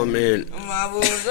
আমিন। মাবুদ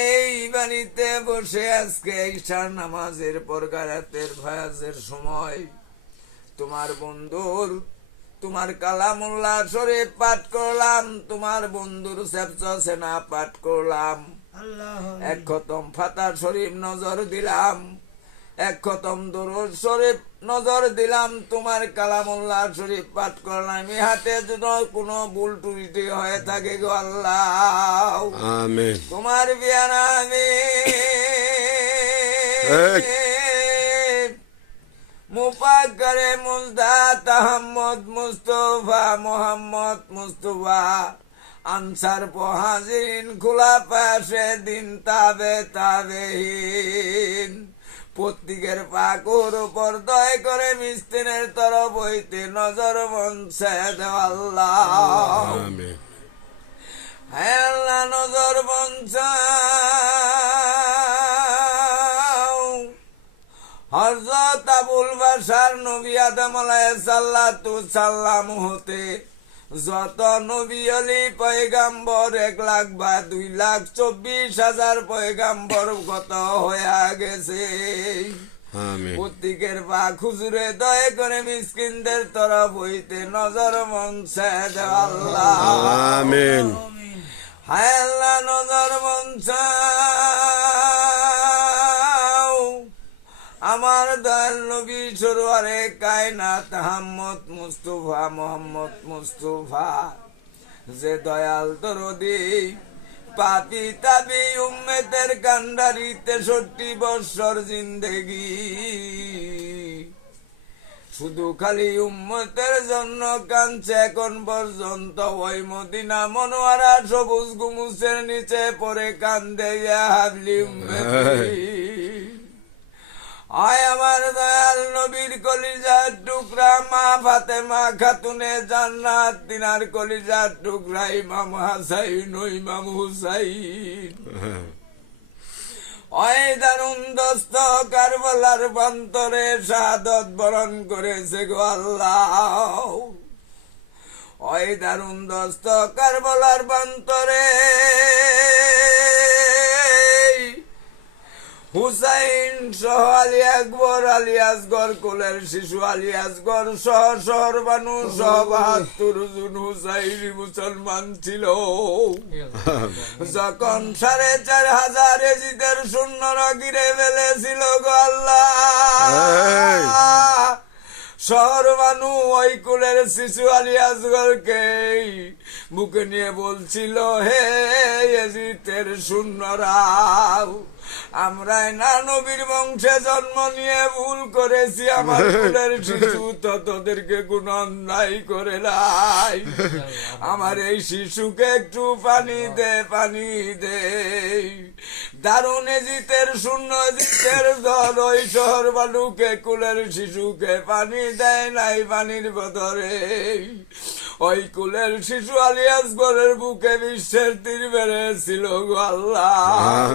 এই বাড়িতে বসে আজকে ঈশার নামাজের পর গারাতের ভায়াজের সময় তোমার বন্ধুর তোমার কালামুল্লাহ শরীফ পাঠ করলাম, তোমার বন্ধুর সেফজা সেনা পাঠ করলাম, এক খতম ফাতাহ শরীফ নজর দিলাম, এক খতম দুরূদ শরীফ নজর দিলাম, তোমার কালামুল্লাহ শরীফ পাঠ করলাম। এই হাতে যেন কোনো ভুল ত্রুটি হয়ে থাকে গো আল্লাহ, আমিন। তোমার বিয়ানা মুপাক্কারে মুজদা তাহাম্মদ মুস্তফা মোহাম্মদ মুস্তফা আনসার হাজিরিন খোলা পাশে দিন তাবে তাবেহীন প্রত্যেকের পাকুর উপর দয় করে মিস্কিনের তরফ হইতে নজর মনছে দেও আল্লাহ। আমিন। হে আল্লাহ নজর মনছে হযরত আবুল বাশার নবী আদম আলাইহিস সালাতু সাল্লাম হতে যত নবী আলী পয়গাম্বর 1,00,000 বা 2,24,000 পয়গাম্বর গত হয়ে গেছে। আমিন। প্রত্যেকের পা খুজুরে দয়া করে মিসকিনদের তরফ হইতে নজর মনছে দেও আল্লাহ। আমিন। হায় আল্লাহ নজর মনছে আমার দয়াল নবী সরওয়ারে কায়নাত আহমদ মুস্তফা মোহাম্মদ মুস্তফা যে দয়াল দরদি পাপি তাবি উম্মতের কান্ডারি 63 বৎসর জিন্দেগি শুধু খালি উম্মতের জন্য কাঁদছে এখন পর্যন্ত। ওই মদিনা মনোয়ারা সবুজ গুমুসের নিচে পড়ে কান্দে ইয়া হাবলি উম্মতি। আয় আমার দয়াল নবীর কলিজার টুকরা মা ফাতেমা খাতুনে জান্নাত, তিনার কলিজার টুকরা ইমাম হাসাইন ও ইমাম হুসাইন ওই দারুণ দস্ত কারবালার প্রান্তরে শাহাদত বরণ করেছে গো আল্লাহ। ওই দারুণ দস্ত কারবালার প্রান্তরে হুসাইন সহ আলী আকবর আলী আসগর কোলের শিশু আলী আসগর সহ শহর বানু সহ 72 জন হুসাইনি মুসলমান ছিল। যখন 4,500 এজিদের সৈন্যরা ঘিরে ফেলেছিল গো আল্লাহ, শহর বানু ওই কুলের শিশু আলী আসগরকে বুকে নিয়ে বলছিল, হে এজিদের সৈন্যরা, আমরা না নবীর বংশে জন্ম নিয়ে ভুল করেছি, আমার কুলের শিশু তো তোদেরকে কোনো অন্যায় করে নাই, আমার এই শিশুকে একটু পানি দে পানি দে। দারুণ এজিতের শূন্য জিতের দল ওই শহর বালুকে কুলের শিশুকে পানি দেয় নাই, পানির বদলে ওই কুলের শিশু আলী আসগরের বুকে বিশ্বের তীর মেরেছিল গো আল্লাহ।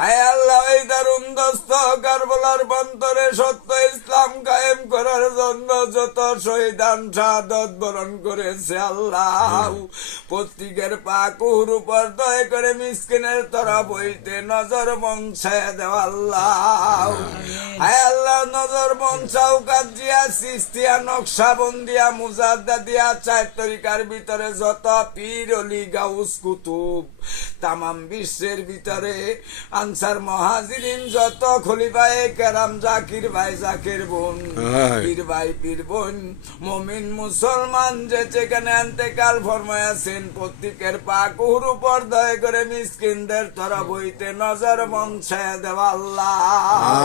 হায় আল্লাহ, এই দারুণ দস্ত কারবালার বন্তরে সত্য ইসলাম কায়েম করার জন্য যত শহীদান শাহাদত বরণ করেছে আল্লাহ, প্রত্যেকের পাকুর উপর দয়া করে মিসকিনের তরফ হইতে নজর মনছে দেও আল্লাহ। হায় আল্লাহ নজর মনসাও কাজিয়া সিস্তিয়া নকশাবন্দিয়া মুজাদ্দাদিয়া 4 তরিকার ভিতরে যত পীর অলি গাউস কুতুব তামাম বিশ্বের ভিতরে আনসার মহাজিরিন যত খলিফায়ে কেরাম জাকির ভাই জাকির বোন পীর ভাই পীর বোন মুমিন মুসলমান যে যেখানে ইন্তেকাল ফরমায়াছেন প্রত্যেকের পাকুর উপর দয়া করে মিসকিনদের তরফ হইতে নজর মনছে দেও আল্লাহ।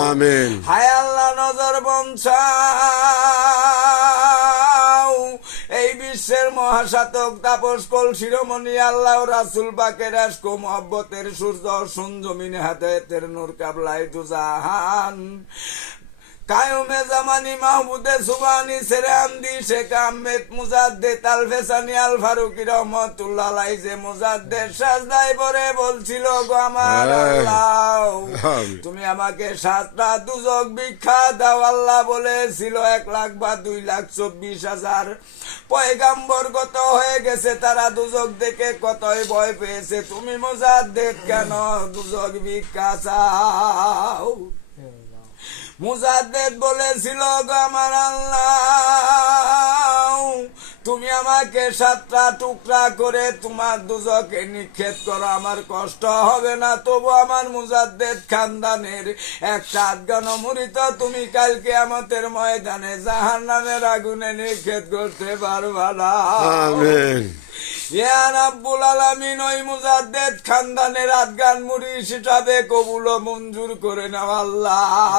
আমিন। হায় আল্লাহ নজর মনসাও এই বিশ্বের মহাশাতক তাপস কল শিরোমণি আল্লাহ রাসূল পাকের আশক ও মহব্বতের সূর্য সঞ্জমিনে হাদায়াতের নূর কাবলায় দুজাহান কায়ুমে জামানি মাহমুদে সুবানি সেরে আমদি শেখ আহমেদ মুজাদ্দেদ আল ফেসানি আল ফারুকি রহমতুল্লাহ আলাইহি যে মুজাদ্দেদ সাজদায় পড়ে বলছিল গো আমার আল্লাহ, তুমি আমাকে 7টা দুজক ভিক্ষা দাও। আল্লাহ বলেছিল 1,00,000 বা 2,24,000 পয়গাম্বর কত হয়ে গেছে, তারা দুজক দেখে কতই ভয় পেয়েছে, তুমি মুজাদ্দেদ কেন দুজক ভিক্ষা চাও? মুজাদ্দেদ বলেছিল গো আমার আল্লাহ, তুমি আমাকে 7টা টুকরা করে তোমার দুজকে নিক্ষেপ করো, আমার কষ্ট হবে না। তবু আমার মুজাদ্দেদ খানদানের একটা গণমুরিত তুমি কাল কিয়ামতের ময়দানে জাহান্নামের আগুনে নিক্ষেপ করতে পারবা না। আমিন। ইয়া রাব্বুল আলামিন ওই মুজাদ্দেদ খানদানের আদগান মুরিদ হিসাবে কবুল ও মঞ্জুর করে নাও আল্লাহ।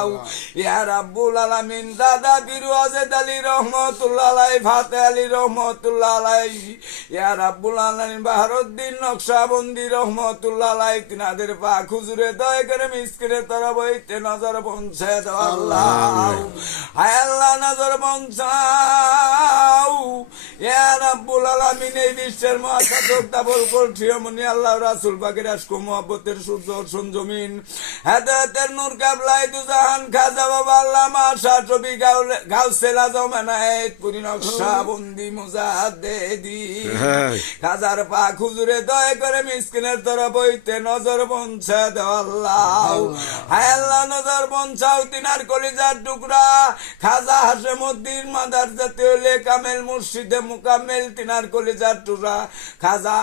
ইয়া রাব্বুল আলামিন দাদা বীর ওয়াজেদ আলী রহমতুল্লাহ আলাইহি, ফাতে আলী রহমতুল্লাহ আলাইহি, ইয়া রাব্বুল আলামিন বাহারউদ্দিন নকশবন্দি রহমতুল্লাহ আলাইহি, তিনাদের পাক হুজুরে দয়া করে মিসকিনের তরফ হইতে নজর পৌঁছায় দাও আল্লাহ। হায় আল্লাহ নজর পৌঁছাও। ইয়া রাব্বুল আলামিন এই বিশ্বের মহাসাধক দাবল কলঠিয়মনি আল্লাহ রাসূল পাকের আশক মুহাব্বতের সূর্য সঞ্জমিন হেদায়েতের নূর কাবলাই দুজাহান খাজা বাবা আল্লামা শাহ শফি গাউসে আজম এনায়েত পুরি নকশবন্দি মুজাদ্দেদি খাজার পাক হুজুরে দয়া করে মিসকিনের তরফ হইতে নজর পৌঁছায় দাও আল্লাহ। হায় আল্লাহ নজর পৌঁছাও তিনার কলিজার টুকরা খাজা হাশেমউদ্দিন মাদার জাতীয় লে কামেল মুর্শিদে মুকাম্মেল, তিনার কলিজার টুকরা খাজা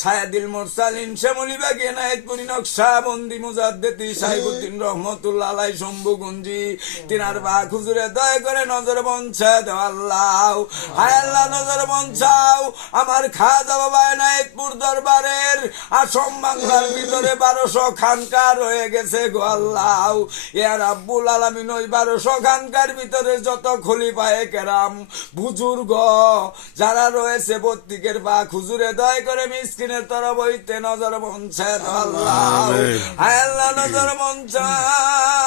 সায়াদুল মুরসালিন শ্যামলী বাগী এনায়েতপুরি নকশবন্দি মুজাদ্দেদি সাইফুদ্দিন রহমতুল্লাহ আলাইহি শম্ভুগঞ্জি, তিনার পাক হুজুরে দয়া করে নজর পৌঁছায় দাও আল্লাহ। হায় আল্লাহ নজর পৌঁছাও আমার খাজা বাবা এনায়েতপুর দরবারের আসাম বাংলার ভিতরে 1200 খানকা রয়ে গেছে গো আল্লাহ। ইয়া রাব্বুল আলামিন ওই 1200 খানকার ভিতরে যত খলিফায়ে কেরাম বুজুর্গ যারা রয়েছে প্রত্যেকের পাক হুজুরে দয়া করে মিসকিনের তরফ হইতে নজর পৌঁছায় দাও আল্লাহ। হায় আল্লাহ নজর পৌঁছাও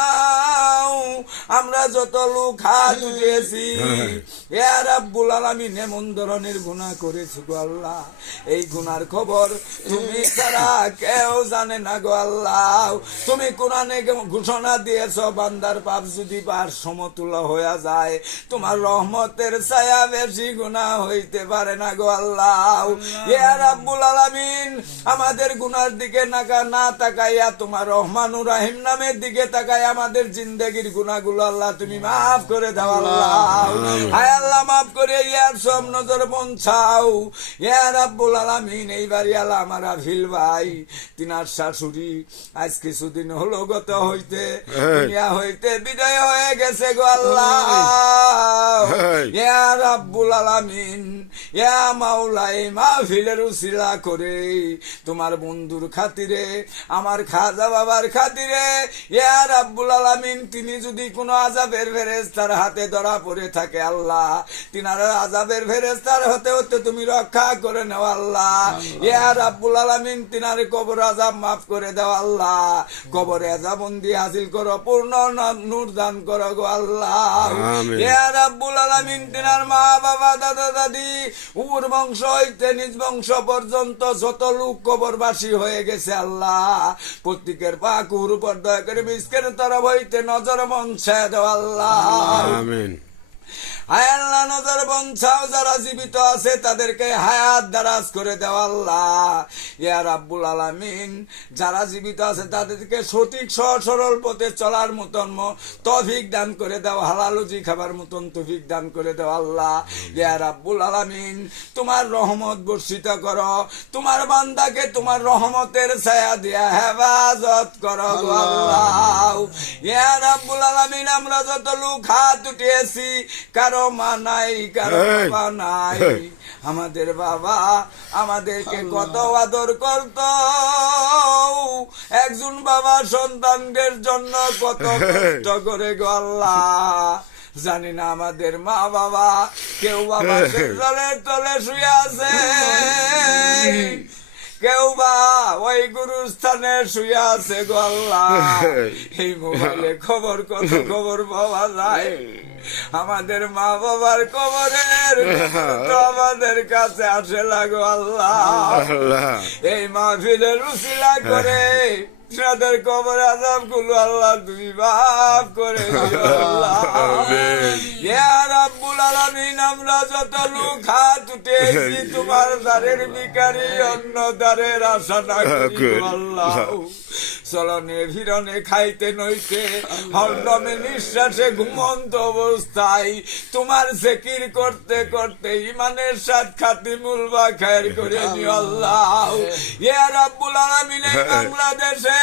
আমরা যত লোক হাত উঠিয়েছি ইয়া রাব্বুল আলামিন এমন ধরনের গুনাহ করেছি গো আল্লাহ, এই গুনার খবর তুমি ছাড়া কেউ জানে না গো আল্লাহ। তুমি কোরআনে ঘোষণা দিয়েছ বান্দার পাপ যদি পার সমতুল্য হয়ে যায় তোমার রহমতের ছায়া বেশি গুনাহ হইতে পারে না গো আল্লাহ। ইয়া রাব্বুল আলামিন আমাদের গুনার দিকে না তাকাইয়া তোমার রহমানুর রাহিম নামের দিকে তাকায় আমাদের জিন্দেগির গুনাহগুলো আল্লাহ তুমি মাফ করে দাও আল্লাহ। হায় আল্লাহ মাফ করে ইয়ার সব নজর পৌঁছাও। ইয়া রাব্বুল আলামিন এইবারই আল্লাহ আমার আফিল ভাই তিনার শাশুড়ি আজ কিছুদিন হলো গত হইতে দুনিয়া হইতে বিদায় হয়ে গেছে গো আল্লাহ। ইয়া রাব্বুল আলামিন ইয়া মাওলা এই মাহফিলের উসিলা করে তোমার বন্ধুর খাতিরে আমার খাজা বাবার খাতিরে ইয়া রাব্বুল আলামিন তিনি যদি কোনো আযাবের ফেরেশতার হাতে ধরা পড়ে থাকে আল্লাহ তিনার আযাবের ফেরেশতার হতে হতে তুমি রক্ষা করে নাও আল্লাহ। ইয়া রাব্বুল আলামিন তিনার কবর আযাব মাফ করে দাও আল্লাহ, কবরে আযাবন্দি হাসিল করো, পূর্ণ নূর দান করো গো আল্লাহ। ইয়া রাব্বুল আলামিন তিনার মা বাবা দাদা দাদি উপর বংশ হইতে নিজ বংশ পর্যন্ত যত লোক কবরবাসী হয়ে গেছে আল্লাহ প্রত্যেকের পাকুর উপর দয়া করে মিসকের তরফ হইতে নজর পৌঁছায় দাও আল্লাহ। আমিন। হায় আল্লাহ নজর পৌঁছাও যারা জীবিত আছে তাদেরকে হায়াত দারাজ করে দেও আল্লাহ। ইয়া রাব্বুল আলামিন যারা জীবিত আছে তাদেরকে সঠিক সহজ সরল পথে চলার মতন তৌফিক দান করে দাও, হালাল রুজি খাবার মতন তৌফিক দান করে দাও আল্লাহ। ইয়া রাব্বুল আলামিন তোমার রহমত বর্ষিত করো, তোমার বান্দাকে তোমার রহমতের ছায়া দিয়া হেফাজত করো গো আল্লাহ। ইয়া রাব্বুল আলামিন আমরা যত লোক হাত উঠিয়েছি কারো মা নাই কারো বাবা নাই, আমাদের বাবা আমাদেরকে কত আদর করত, একজন বাবা সন্তানদের জন্য কত কষ্ট করে গো আল্লাহ। জানি না আমাদের মা বাবা কেউ বাবা তলে শুয়ে আছে, কেউ বা ওই গুরুস্থানে শুয়ে আছে গো আল্লাহ। এই মোবাইলে খবর কত খবর পাওয়া যায়, আমাদের মা বাবার কবরের তো আমাদের কাছে আসে লাগো আল্লাহ। আল্লাহ এই মাহফিলের উসিলা করে তাদের কবর আযাব গুলো আল্লাহ তুমি মাফ করে দিও আল্লাহ। ইয়া রাব্বুল আলামিন, আমরা যত লোক হাত উঠেছি তোমার দ্বারের ভিখারি, অন্য দ্বারের আশা না করি গো আল্লাহ। চলনে ফিরনে খাইতে নইতে হরদমে নিঃশ্বাসে ঘুমন্ত অবস্থায় তোমার জিকির করতে করতে ইমানের সাথে খাতিমুল বাখায়ের করে নিও আল্লাহ। ইয়া রাব্বুল আলামিন, এই বাংলাদেশে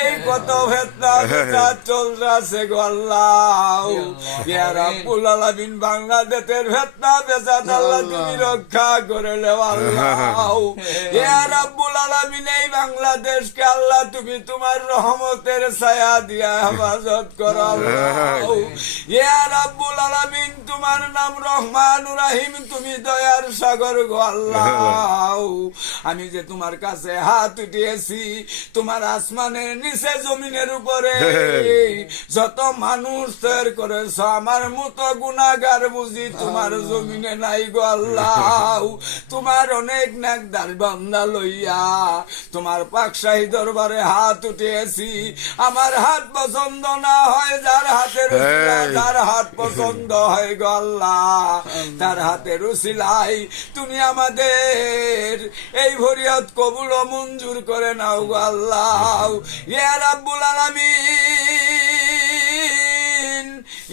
এই কত ফিতনা চলছে গো আল্লাহ। ইয়া রাব্বুল আলামিন, বাংলাদেশের ফিতনা ফেসাদ আল্লাহ তুমি রক্ষা করে নাও আল্লাহ। ইয়া রাব্বুল আলামিন, এই বাংলাদেশকে আল্লাহ তুমি তোমার রহমতের ছায়া দিয়া হেফাজত করো আল্লাহ। ইয়া রাব্বুল আলামিন, তোমার নাম রহমানুর রহিম, তুমি দয়ার সাগর গো আল্লাহ। আমি যে তোমার কাছে হাত উঠিয়েছি, তোমার আসমানের নিচে জমিনের উপরে যত মানুষ তৈরি করেছ, আমার মতো গুনাহগার বুঝি তোমার জমিনে নাই গো আল্লাহ। তোমার অনেক নেকদার বান্দা লইয়া তোমার পাকশাহী দরবারে হাত উঠিয়েছি। আমার হাত পছন্দ না হয়, যার হাতের যার হাত পছন্দ হয় গো আল্লাহ, তার হাতের উসিলাই তুমি আমাদের এই ফরিয়াদ কবুল ও মঞ্জুর করে নাও গো আল্লাহ। ইয়া রাব্বুল আলামিন,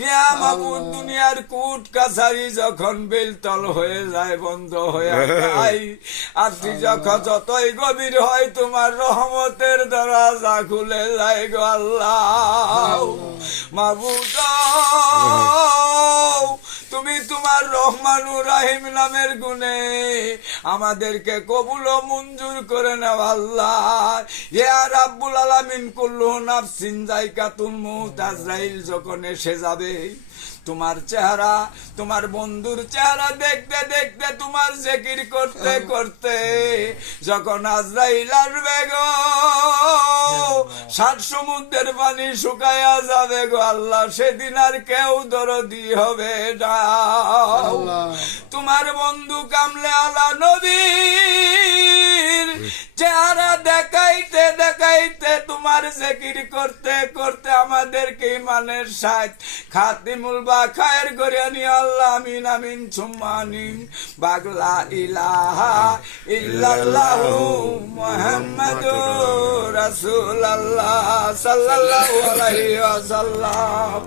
ইয়া মাবুদ, দুনিয়ার কুট কাছারি যখন বেলতল হয়ে যায়, বন্ধ হয়ে যায়, আপনি যখন যতই গভীর হয় তোমার রহমতের দরজা খুলে যায় গো আল্লাহ। মাবুদ, তুমি তোমার রহমানুর রহিম নামের গুণে আমাদেরকে কবুল ও মঞ্জুর করে নাও আল্লাহ। ইয়া রাব্বুল আলামিন, কুল্লু নাফসিন যায়কাতুল মউত, আজরাইল যখন এসে যাবে, তোমার চেহারা, তোমার বন্ধুর চেহারা দেখতে দেখতে, তোমার জিকির করতে করতে যখন আজরাইল আসবে গো, 7 সমুদ্রের পানি শুকায়া যাবে গো আল্লাহ, সেদিন আর কেউ দরদি হবে না। তোমার বন্ধু কামলে আলা নবীর চেহারা দেখাইতে দেখাইতে, তোমার জিকির করতে করতে আমাদেরকে ইমানের সাথে খাতিমুল বাখায়ের করে নিও আল্লাহ। আমিন আমিন সুম্মা আমিন। বাগলা ইলাহা ইল্লাল্লাহু মুহাম্মাদুর রাসূলুল্লাহ সাল্লাল্লাহু আলাইহি ওয়াসাল্লাম।